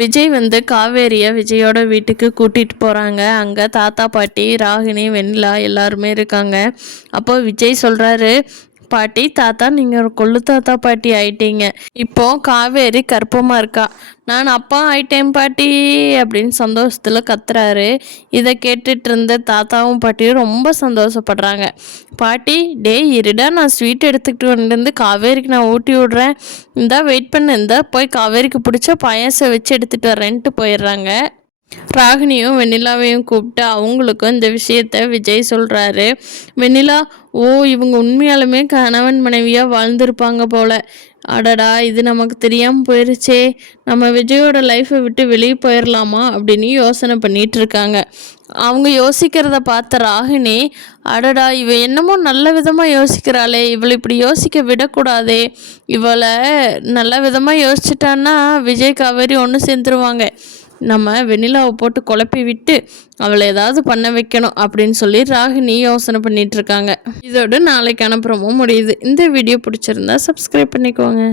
விஜய் காவேரியை விஜயோட வீட்டுக்கு கூட்டிகிட்டு போகிறாங்க. அங்கே தாத்தா பாட்டி ராகினி வெண்ணிலா எல்லாருமே இருக்காங்க. அப்போ விஜய் சொல்கிறாரு, பாட்டி தாத்தா நீங்கள் ஒரு கொள்ளு தாத்தா பாட்டி ஆயிட்டீங்க. இப்போது காவேரி கர்ப்பமாக இருக்கா. நான் அப்பா ஆயிட்டேன் பாட்டி அப்படின்னு சந்தோஷத்தில் கத்துறாரு. இதை கேட்டுட்டு இருந்த தாத்தாவும் பாட்டியும் ரொம்ப சந்தோஷப்படுறாங்க. பாட்டி டே இருடா, நான் ஸ்வீட் எடுத்துக்கிட்டு வந்து காவேரிக்கு நான் ஊட்டி விட்றேன், இந்தா வெயிட் பண்ணு, இந்தா போய் காவேரிக்கு பிடிச்ச பாயாசம் வச்சு எடுத்துகிட்டு வரேன்ட்டு போயிடுறாங்க. ராகினியும் வெண்ணிலாவையும் கூப்பிட்டு அவங்களுக்கும் இந்த விஷயத்த விஜய் சொல்கிறாரு. வெண்ணிலா, ஓ இவங்க உண்மையாலுமே கணவன் மனைவியாக வாழ்ந்திருப்பாங்க போல. அடடா, இது நமக்கு தெரியாமல் போயிருச்சே, நம்ம விஜயோட லைஃப்பை விட்டு வெளியே போயிடலாமா அப்படின்னு யோசனை பண்ணிகிட்டு இருக்காங்க. அவங்க யோசிக்கிறத பார்த்த ராகினி, அடடா இவ என்னமோ நல்ல விதமாக யோசிக்கிறாளே, இவளை இப்படி யோசிக்க விடக்கூடாதே, இவளை நல்ல விதமாக யோசிச்சிட்டான்னா விஜய் காவேரி ஒன்று சேர்ந்துருவாங்க, நம்ம வெண்ணிலாவை போட்டு குழப்பி விட்டு அவளை ஏதாவது பண்ண வைக்கணும் அப்படின்னு சொல்லி ராகினி யோசனை பண்ணிட்டு இருக்காங்க. இதோடு நாளைக்கான ப்ரோமோ முடியுது. இந்த வீடியோ பிடிச்சிருந்தா சப்ஸ்கிரைப் பண்ணிக்கோங்க.